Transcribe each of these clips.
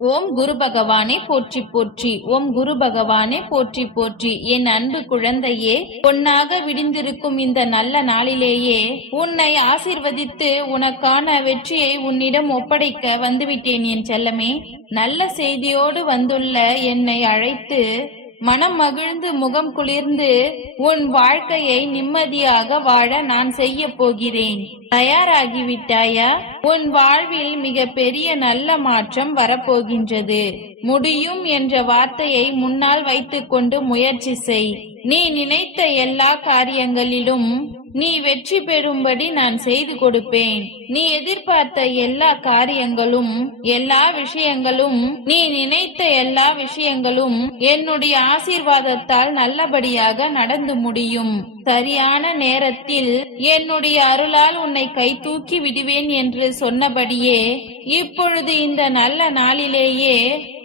ஓம் குரு பகவானே போற்றி போற்றி ஓம் குரு பகவானே போற்றி போற்றி. என் அன்பு குழந்தையே பொன்னாக விடிந்திருக்கும் இந்த நல்ல நாளிலேயே உன்னை ஆசிர்வதித்து உனக்கான வெற்றியை உன்னிடம் ஒப்படைக்க வந்துவிட்டேன் என் செல்லமே. நல்ல செய்தியோடு வந்துள்ள என்னை அழைத்து மனம் மகிழ்ந்து முகம் குளிர்ந்து உன் வாழ்க்கையை நிம்மதியாக வாழ நான் செய்ய போகிறேன். தயாராகிவிட்டாயா? உன் வாழ்வில் மிக பெரிய நல்ல மாற்றம் வரப்போகின்றது. முடியும் என்ற வார்த்தையை முன்னால் வைத்துக்கொண்டு முயற்சி செய். நீ நினைத்த எல்லா காரியங்களிலும் நீ வெற்றி பெறும்படி நான் செய்து கொடுப்பேன். நீ எதிர்பார்த்த எல்லா காரியங்களும் எல்லா விஷயங்களும் நீ நினைத்த எல்லா விஷயங்களும் என்னுடைய ஆசீர்வாதத்தால் நல்லபடியாக நடந்து முடியும். சரியான நேரத்தில் என்னுடைய அருளால் உன்னை கை தூக்கி விடுவேன் என்று சொன்னபடியே இப்பொழுது இந்த நல்ல நாளிலேயே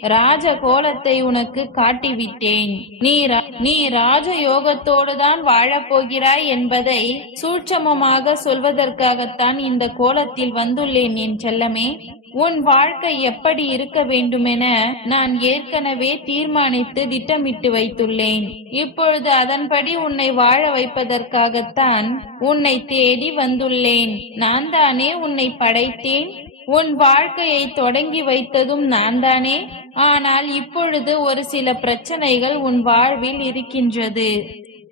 ராஜ கோலத்தை உனக்கு காட்டிவிட்டேன். நீ ரா- நீ ராஜ யோகத்தோடு தான் வாழப்போகிறாய் என்பதை சூட்சமமாக சொல்வதற்காகத்தான் இந்த கோலத்தில் வந்துள்ளேன் என் செல்லமே. உன் வாழ்க்கை எப்படி இருக்க வேண்டுமென நான் ஏற்கனவே தீர்மானித்து திட்டமிட்டு வைத்துள்ளேன். இப்பொழுது அதன்படி உன்னை வாழ வைப்பதற்காகத்தான் உன்னை தேடி வந்துள்ளேன். நான் தானே உன்னை படைத்தேன். உன் வாழ்க்கையை தொடங்கி வைத்ததும் நான் தானே ஆனால் இப்பொழுது ஒரு சில பிரச்சனைகள் உன் வாழ்வில் இருக்கின்றது.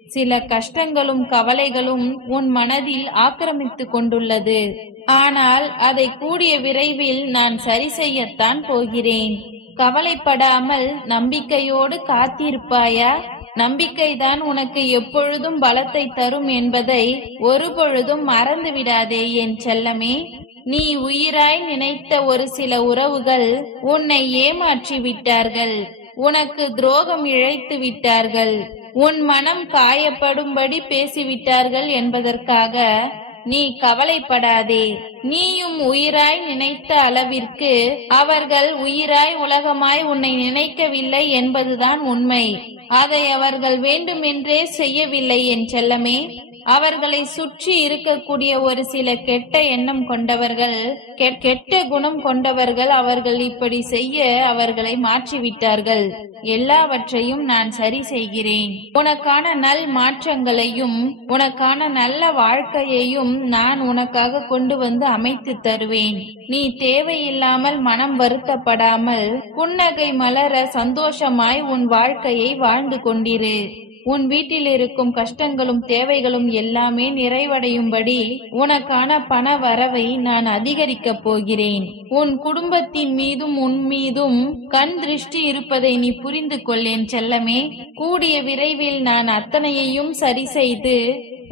சில கஷ்டங்களும் கவலைகளும் உன் மனதில் ஆக்கிரமித்து கொண்டுள்ளது. ஆனால் அதை கூடிய விரைவில் நான் சரி செய்யத்தான் போகிறேன். கவலைப்படாமல் நம்பிக்கையோடு காத்திருப்பாயா? நம்பிக்கைதான் உனக்கு எப்பொழுதும் பலத்தை தரும் என்பதை ஒருபொழுதும் மறந்து விடாதே என் செல்லமே. நீ உயிராய் நினைத்த ஒரு சில உறவுகள் உன்னை ஏமாற்றி விட்டார்கள் உனக்கு துரோகம் இழைத்து விட்டார்கள். உன் மனம் காயப்படும்படி பேசிவிட்டார்கள் என்பதற்காக நீ கவலைப்படாதே. நீயும் உயிராய் நினைத்த அளவிற்கு அவர்கள் உயிராய் உலகமாய் உன்னை நினைக்கவில்லை என்பதுதான் உண்மை. அதை அவர்கள் வேண்டுமென்றே செய்யவில்லை என் செல்லமே. அவர்களை சுற்றி இருக்கக்கூடிய ஒரு சில கெட்ட எண்ணம் கொண்டவர்கள் கெட்ட குணம் கொண்டவர்கள் அவர்கள் இப்படி செய்ய அவர்களை மாற்றிவிட்டார்கள். எல்லாவற்றையும் நான் சரி செய்கிறேன். உனக்கான நல் மாற்றங்களையும் உனக்கான நல்ல வாழ்க்கையையும் நான் உனக்காக கொண்டு வந்து அமைத்து தருவேன். நீ தேவையில்லாமல் மனம் வருத்தப்படாமல் புன்னகை மலர சந்தோஷமாய் உன் வாழ்க்கையை வாழ்ந்து கொண்டிரு. உன் வீட்டில் இருக்கும் கஷ்டங்களும் தேவைகளும் எல்லாமே நிறைவடையும்படி உனக்கான பண வரவை நான் அதிகரிக்கப் போகிறேன். உன் குடும்பத்தின் மீதும் உன் மீதும் கண் திருஷ்டி இருப்பதை நீ புரிந்து கொள்ளேன் செல்லமே. கூடிய விரைவில் நான் அத்தனையையும் சரி செய்து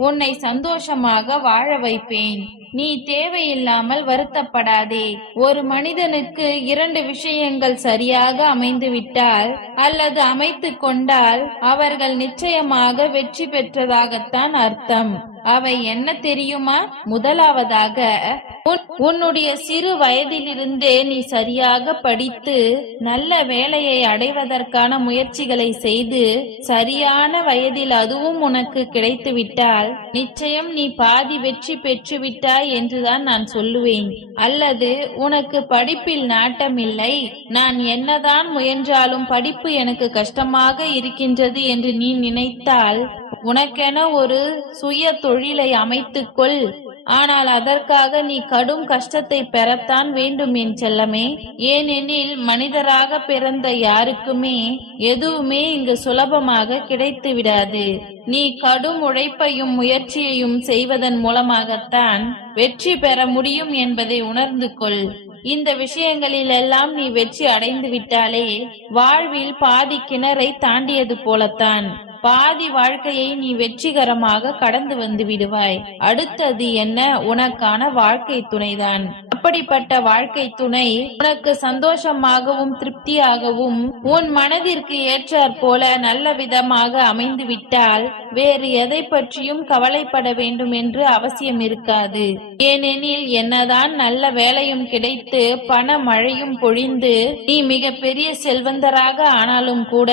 உன்னை சந்தோஷமாக வாழ வைப்பேன். நீ தேவையில்லாமல் வருத்தப்படாதே. ஒரு மனிதனுக்கு இரண்டு விஷயங்கள் சரியாக அமைந்து விட்டால் அல்லது அமைத்து கொண்டால் அவர்கள் நிச்சயமாக வெற்றி பெற்றதாகத்தான் அர்த்தம். அவை என்ன தெரியுமா? முதலாவதாக உன்- உன்னுடைய சிறு வயதிலிருந்தே நீ சரியாக படித்து நல்ல வேலையை அடைவதற்கான முயற்சிகளை செய்து சரியான வயதில் அதுவும் உனக்கு கிடைத்துவிட்டால் நிச்சயம் நீ பாதி வெற்றி பெற்றுவிட்டாய் என்றுதான் நான் சொல்லுவேன். அல்லது உனக்கு படிப்பில் நாட்டமில்லை நான் என்னதான் முயன்றாலும் படிப்பு எனக்கு கஷ்டமாக இருக்கின்றது என்று நீ நினைத்தால் உனக்கென ஒரு சுய தொழிலை அமைத்துக்கொள். ஆனால் அதற்காக நீ கடும் கஷ்டத்தை பெறத்தான் வேண்டும் என் செல்லமே. ஏனெனில் மனிதராக பிறந்த யாருக்குமே எதுவுமே இங்கு சுலபமாக கிடைத்து விடாது நீ கடும் உழைப்பையும் முயற்சியையும் செய்வதன் மூலமாகத்தான் வெற்றி பெற முடியும் என்பதை உணர்ந்து கொள். இந்த விஷயங்களில் எல்லாம் நீ வெற்றி அடைந்து விட்டாலே வாழ்வில் பாதி கிணறை தாண்டியது போலத்தான். பாதி வாழ்க்கையை நீ வெற்றிகரமாக கடந்து வந்து விடுவாய். அடுத்தது என்ன? உனக்கான வாழ்க்கை துணைதான். அப்படிப்பட்ட வாழ்க்கை துணை உனக்கு சந்தோஷமாகவும் திருப்தியாகவும் உன் மனதிற்கு ஏற்றாற் போல நல்ல விதமாக அமைந்து விட்டால் வேறு எதை பற்றியும் கவலைப்பட வேண்டும் என்று அவசியம் இருக்காது. ஏனெனில் என்னதான் நல்ல வேலையும் கிடைத்து பண மழையும் பொழிந்து நீ மிக பெரிய செல்வந்தராக ஆனாலும் கூட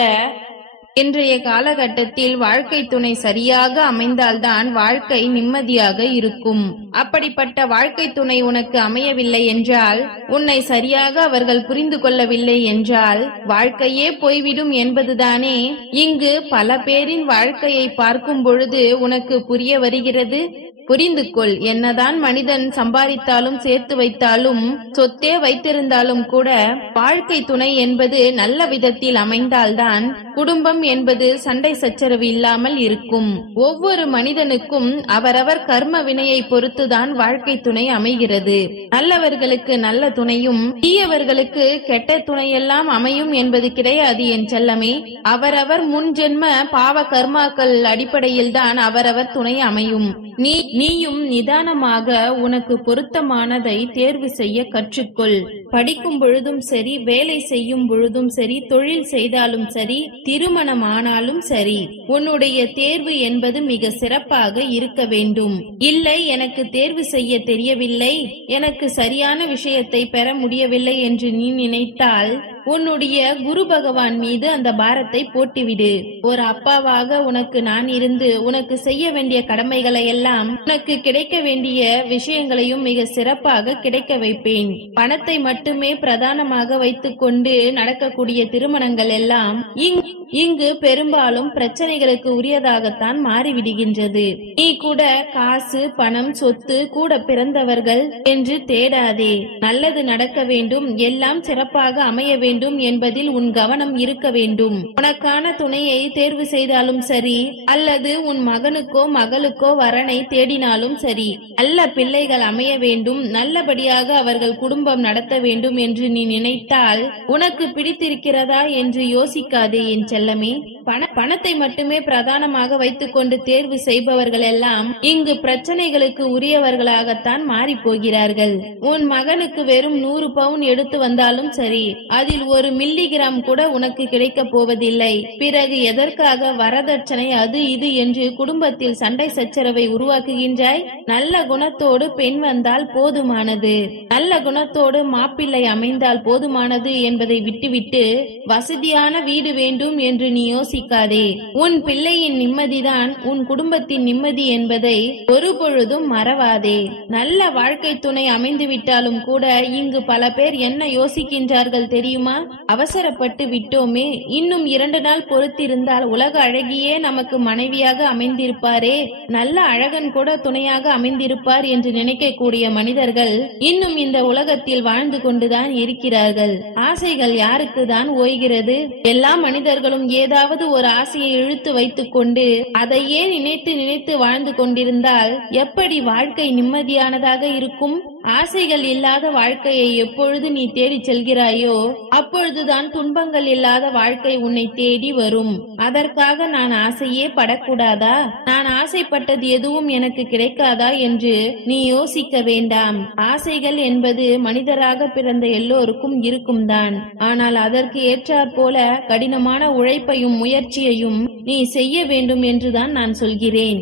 இன்றைய காலகட்டத்தில் வாழ்க்கை துணை சரியாக அமைந்தால்தான் வாழ்க்கை நிம்மதியாக இருக்கும். அப்படிப்பட்ட வாழ்க்கை துணை உனக்கு அமையவில்லை என்றால் உன்னை சரியாக அவர்கள் புரிந்து கொள்ளவில்லை என்றால் வாழ்க்கையே போய்விடும் என்பதுதானே? இங்கு பல பேரின் வாழ்க்கையை பார்க்கும் பொழுது உனக்கு புரிய வருகிறது புரிந்து கொள் என்னதான் மனிதன் சம்பாதித்தாலும் சேர்த்து வைத்தாலும் சொத்தே வைத்திருந்தாலும் கூட வாழ்க்கை துணை என்பது நல்ல விதத்தில் அமைந்தால்தான் குடும்பம் என்பது சண்டை சச்சரவு இல்லாமல் இருக்கும். ஒவ்வொரு மனிதனுக்கும் அவரவர் கர்ம வினையை பொறுத்துதான் வாழ்க்கை துணை அமைகிறது. நல்லவர்களுக்கு நல்ல துணையும் தீயவர்களுக்கு கெட்ட துணையெல்லாம் அமையும் என்பது கிடையாது என் செல்லமே. அவரவர் முன் ஜென்ம பாவ கர்மாக்கள் அடிப்படையில் தான் அவரவர் துணை அமையும். நீ நீயும் நிதானமாக உனக்கு பொருத்தமானதை தேர்வு செய்ய கற்றுக்கொள். படிக்கும் பொழுதும் சரி வேலை செய்யும் பொழுதும் சரி தொழில் செய்தாலும் சரி திருமணம் ஆனாலும் சரி உன்னுடைய தேர்வு என்பது மிக சிறப்பாக இருக்க வேண்டும். இல்லை எனக்கு தேர்வு செய்ய தெரியவில்லை எனக்கு சரியான விஷயத்தை பெற முடியவில்லை என்று நீ நினைத்தால் உன்னுடைய குரு பகவான் மீது அந்த பாரத்தை போட்டுவிடு. ஒரு அப்பாவாக உனக்கு நான் இருந்து உனக்கு செய்ய வேண்டிய கடமைகளை எல்லாம் உனக்கு கிடைக்க வேண்டிய விஷயங்களையும் மிக சிறப்பாக கிடைக்க வைப்பேன். பணத்தை மட்டுமே பிரதானமாக வைத்துக்கொண்டு நடக்கக்கூடிய திருமணங்கள் எல்லாம் இங்- இங்கு பெரும்பாலும் பிரச்சனைகளுக்கு உரியதாகத்தான் மாறிவிடுகின்றது. நீ கூட காசு பணம் சொத்து கூட பிறந்தவர்கள் என்று தேடாதே. நல்லது நடக்க வேண்டும். எல்லாம் சிறப்பாக அமைய வேண்டும். வேண்டும் என்பதில் உன் கவனம் இருக்க வேண்டும். உனக்கான துணையை தேர்வு செய்தாலும் சரி அல்லது உன் மகனுக்கோ மகளுக்கோ வரனை தேடினாலும் சரி நல்ல பிள்ளைகள் அமைய வேண்டும் நல்லபடியாக அவர்கள் குடும்பம் நடத்த வேண்டும் என்று நீ நினைத்தால் உனக்கு பிடித்திருக்கிறதா என்று யோசிக்காதே என் செல்லமே. பண பணத்தை மட்டுமே பிரதானமாக வைத்துக்கொண்டு தேர்வு செய்பவர்கள் எல்லாம் இங்கு பிரச்சனைகளுக்கு உரியவர்களாகத்தான் மாறி போகிறார்கள் உன் மகனுக்கு வெறும் நூறு பவுன் எடுத்து வந்தாலும் சரி அதில் ஒரு மில்லிகிராம் கூட உனக்கு கிடைக்க போவதில்லை. பிறகு எதற்காக வரதட்சணை அது இது என்று குடும்பத்தில் சண்டை சச்சரவை உருவாக்குகின்றாய்? நல்ல குணத்தோடு பெண் வந்தால் போதுமானது. நல்ல குணத்தோடு மாப்பிள்ளை அமைந்தால் போதுமானது என்பதை விட்டுவிட்டு வசதியான வீடு வேண்டும் என்று நீ யோசிக்காதே. உன் பிள்ளையின் நிம்மதிதான் உன் குடும்பத்தின் நிம்மதி என்பதை ஒரு பொழுதும் மறவாதே. நல்ல வாழ்க்கை துணை அமைந்துவிட்டாலும் கூட இங்கு பல பேர் என்ன யோசிக்கின்றார்கள் தெரியுமா? அவசரப்பட்டு விட்டோமே இன்னும் இரண்டு நாள் பொறுத்திருந்தால் உலக அழகியே நமக்கு மனைவியாக அமைந்திருப்பாரே நல்ல அழகன் கூட துணையாக அமைந்திருப்பார் என்று நினைக்கக்கூடிய மனிதர்கள் இன்னும் இந்த உலகத்தில் வாழ்ந்து கொண்டுதான் இருக்கிறார்கள். ஆசைகள் யாருக்கு தான் ஓய்கிறது? எல்லா மனிதர்களும் ஏதாவது ஒரு ஆசையை இழுத்து வைத்துக் கொண்டு அதையே நினைத்து நினைத்து வாழ்ந்து கொண்டிருந்தால் எப்படி வாழ்க்கை நிம்மதியானதாக இருக்கும்? ஆசைகள் இல்லாத வாழ்க்கையை எப்பொழுது நீ தேடி செல்கிறாயோ அப்பொழுதுதான் துன்பங்கள் இல்லாத வாழ்க்கை உன்னை தேடி வரும். அதற்காக நான் ஆசையே படக்கூடாதா? நான் ஆசைப்பட்டது எதுவும் எனக்கு கிடைக்காதா என்று நீ யோசிக்க வேண்டாம். ஆசைகள் என்பது மனிதராக பிறந்த எல்லோருக்கும் இருக்கும் தான் ஆனால் அதற்கு ஏற்றாற் போல கடினமான உழைப்பையும் முயற்சியையும் நீ செய்ய வேண்டும் என்றுதான் நான் சொல்கிறேன்.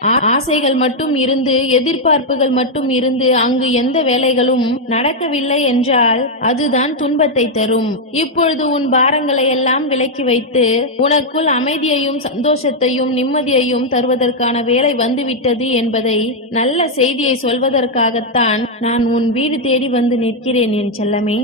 ஆசைகள் மட்டும் இருந்து எதிர்பார்ப்புகள் மட்டும் இருந்து அங்கு எந்த வேலைகளும் நடக்கவில்லை என்றால் அதுதான் துன்பத்தை தரும். இப்பொழுது உன் பாரங்களை எல்லாம் விலக்கி வைத்து உனக்குள் அமைதியையும் சந்தோஷத்தையும் நிம்மதியையும் தருவதற்கான வேலை வந்துவிட்டது என்பதை நல்ல செய்தியை சொல்வதற்காகத்தான் நான் உன் வீடு தேடி வந்து நிற்கிறேன் என் செல்லமே.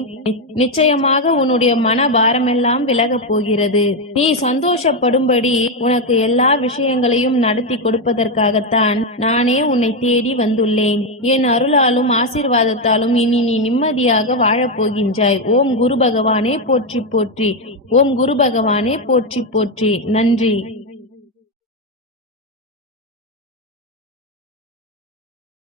நிச்சயமாக உன்னுடைய மன பாரமெல்லாம் விலகப் போகிறது. நீ சந்தோஷப்படும்படி உனக்கு எல்லா விஷயங்களையும் நடத்தி கொடுப்பதற்காக கொடுப்பதற்காகத்தான் நானே உன்னை தேடி வந்துள்ளேன். என் அருளாலும் ஆசீர்வாதத்தாலும் இனி நீ நிம்மதியாக வாழப் போகின்றாய் ஓம் குரு பகவானே போற்றி போற்றி. ஓம் குரு பகவானே போற்றி போற்றி. நன்றி.